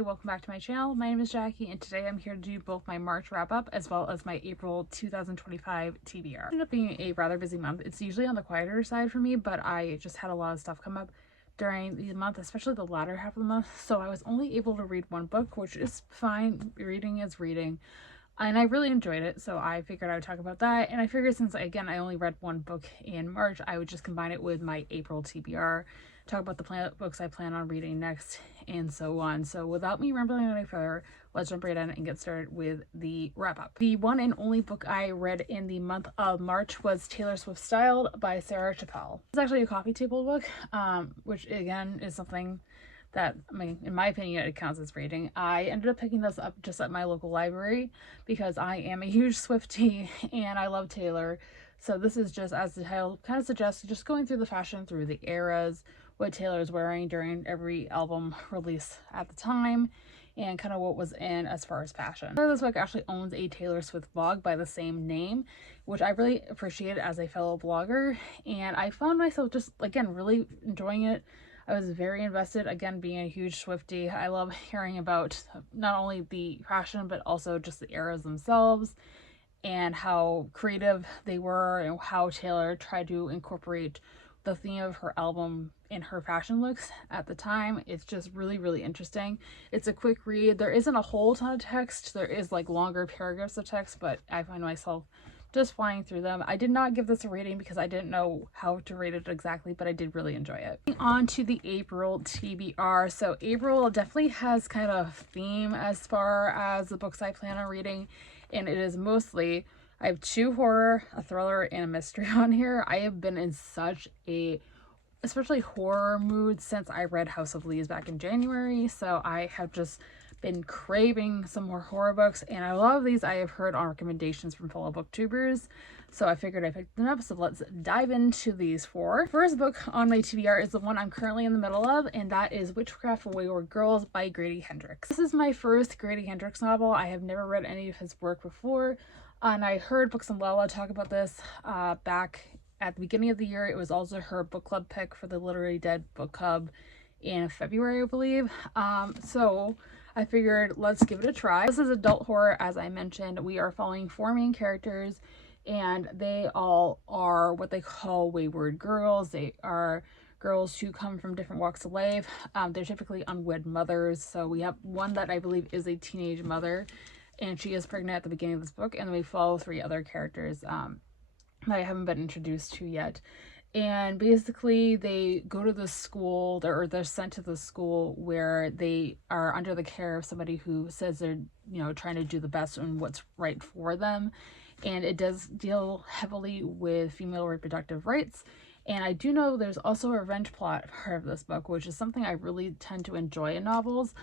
Welcome back to my channel. My name is Jackie and today I'm here to do both my March wrap up as well as my April 2025 TBR. It ended up being a rather busy month. It's usually on the quieter side for me, but I just had a lot of stuff come up during the month, especially the latter half of the month, so I was only able to read one book, which is fine. Reading is reading. And I really enjoyed it, so I figured I would talk about that. And I figured since, again, I only read one book in March, I would just combine it with my April TBR, talk about the books I plan on reading next, and so on. So without me rambling any further, let's jump right in and get started with the wrap-up. The one and only book I read in the month of March was Taylor Swift Styled by Sarah Chappell. It's actually a coffee table book, which, again, is something that, in my opinion, it counts as reading. I ended up picking this up just at my local library because I am a huge Swiftie and I love Taylor. So this is just, as the title kind of suggests, just going through the fashion, through the eras, what Taylor's wearing during every album release at the time, and kind of what was in as far as fashion. This book actually owns a Taylor Swift blog by the same name, which I really appreciate as a fellow blogger, and I found myself just, again, really enjoying it. I was very invested, again, being a huge Swiftie. I love hearing about not only the fashion, but also just the eras themselves and how creative they were and how Taylor tried to incorporate the theme of her album in her fashion looks at the time. It's just really, really interesting. It's a quick read. There isn't a whole ton of text. There is like longer paragraphs of text, but I find myself just flying through them. I did not give this a rating because I didn't know how to rate it exactly, but I did really enjoy it. On to the April TBR. So April definitely has kind of theme as far as the books I plan on reading, and it is mostly, I have 2 horror, a thriller, and a mystery on here. I have been in such a especially horror mood since I read House of Leaves back in January, so I have just been craving some more horror books, and a lot of these I have heard on recommendations from fellow booktubers, so I figured I picked them up. So let's dive into these 4. First book on my TBR is the one I'm currently in the middle of, and that is Witchcraft for Wayward Girls by Grady Hendrix. This is my first Grady Hendrix novel. I have never read any of his work before, and I heard Books and Lala talk about this back at the beginning of the year. It was also her book club pick for the Literally Dead book club in February, I believe. So I figured let's give it a try. This is adult horror, as I mentioned. We are following 4 main characters, and they all are what they call wayward girls. They are girls who come from different walks of life. They're typically unwed mothers. So we have one that I believe is a teenage mother, and she is pregnant at the beginning of this book, and then we follow 3 other characters that I haven't been introduced to yet. And basically they go to this school, they're sent to the school where they are under the care of somebody who says they're, trying to do the best and what's right for them. And it does deal heavily with female reproductive rights. And I do know there's also a revenge plot part of this book, which is something I really tend to enjoy in novels.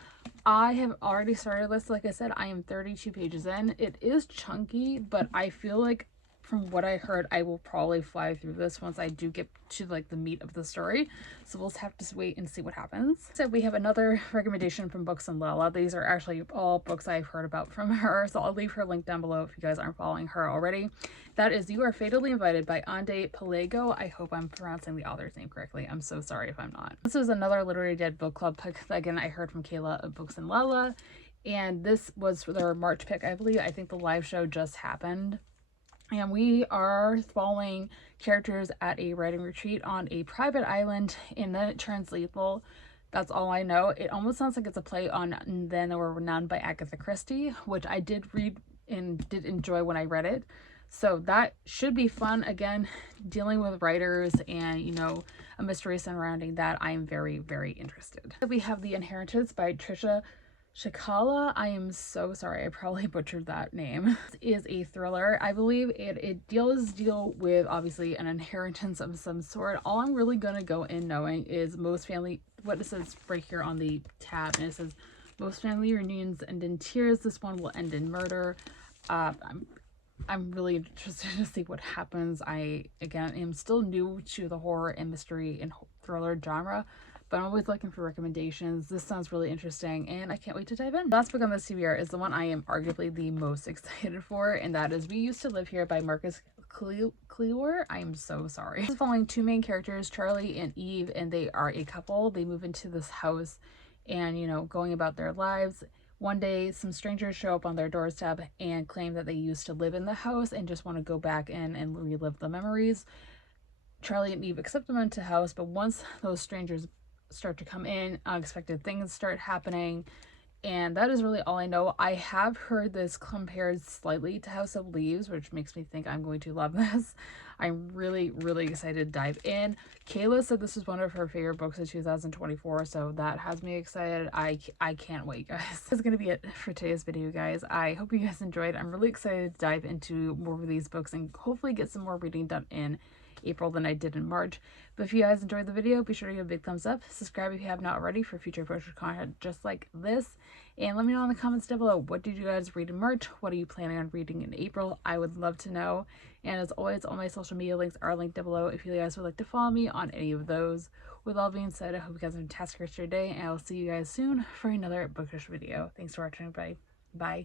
I have already started this. Like I said, I am 32 pages in. It is chunky, but I feel like, from what I heard, I will probably fly through this once I do get to like the meat of the story. So we'll have to wait and see what happens. So we have another recommendation from Books and Lala. These are actually all books I've heard about from her, so I'll leave her link down below if you guys aren't following her already. That is You Are Fatally Invited by Ande Pelego. I hope I'm pronouncing the author's name correctly. I'm so sorry if I'm not. This is another Literary Dead book club pick. Again, I heard from Kayla of Books and Lala, and this was their March pick, I believe. I think the live show just happened. And we are following characters at a writing retreat on a private island, and then it turns lethal. That's all I know. It almost sounds like it's a play on Then There Were None by Agatha Christie, which I did read and did enjoy when I read it. So that should be fun. Again, dealing with writers and, a mystery surrounding that, I am very, very interested. We have The Inheritance by Trisha Shikala. I am so sorry, I probably butchered that name. This is a thriller. I believe it deal with obviously an inheritance of some sort. All I'm really gonna go in knowing is what it says right here on the tab, and it says most family reunions end in tears. This one will end in murder. I'm really interested to see what happens. I, again, am still new to the horror and mystery and thriller genre, but I'm always looking for recommendations. This sounds really interesting, and I can't wait to dive in. The last book on this TBR is the one I am arguably the most excited for, and that is We Used to Live Here by Marcus Klewer. I am so sorry. This is following 2 main characters, Charlie and Eve, and they are a couple. They move into this house and, you know, going about their lives. One day, some strangers show up on their doorstep and claim that they used to live in the house and just want to go back in and relive the memories. Charlie and Eve accept them into the house, but once those strangers start to come in, unexpected things start happening. And that is really all I know. I have heard this compared slightly to House of Leaves, which makes me think I'm going to love this. I'm really, really excited to dive in. Kayla said this was one of her favorite books of 2024, so that has me excited. I can't wait, guys. That's going to be it for today's video, guys. I hope you guys enjoyed. I'm really excited to dive into more of these books and hopefully get some more reading done in April than I did in March. But if you guys enjoyed the video, be sure to give a big thumbs up, subscribe if you have not already for future bookish content just like this, and let me know in the comments down below, what did you guys read in March? What are you planning on reading in April? I would love to know. And as always, all my social media links are linked down below if you guys would like to follow me on any of those. With all being said, I hope you guys have a fantastic rest of your day, and I will see you guys soon for another bookish video. Thanks for watching, everybody. Bye.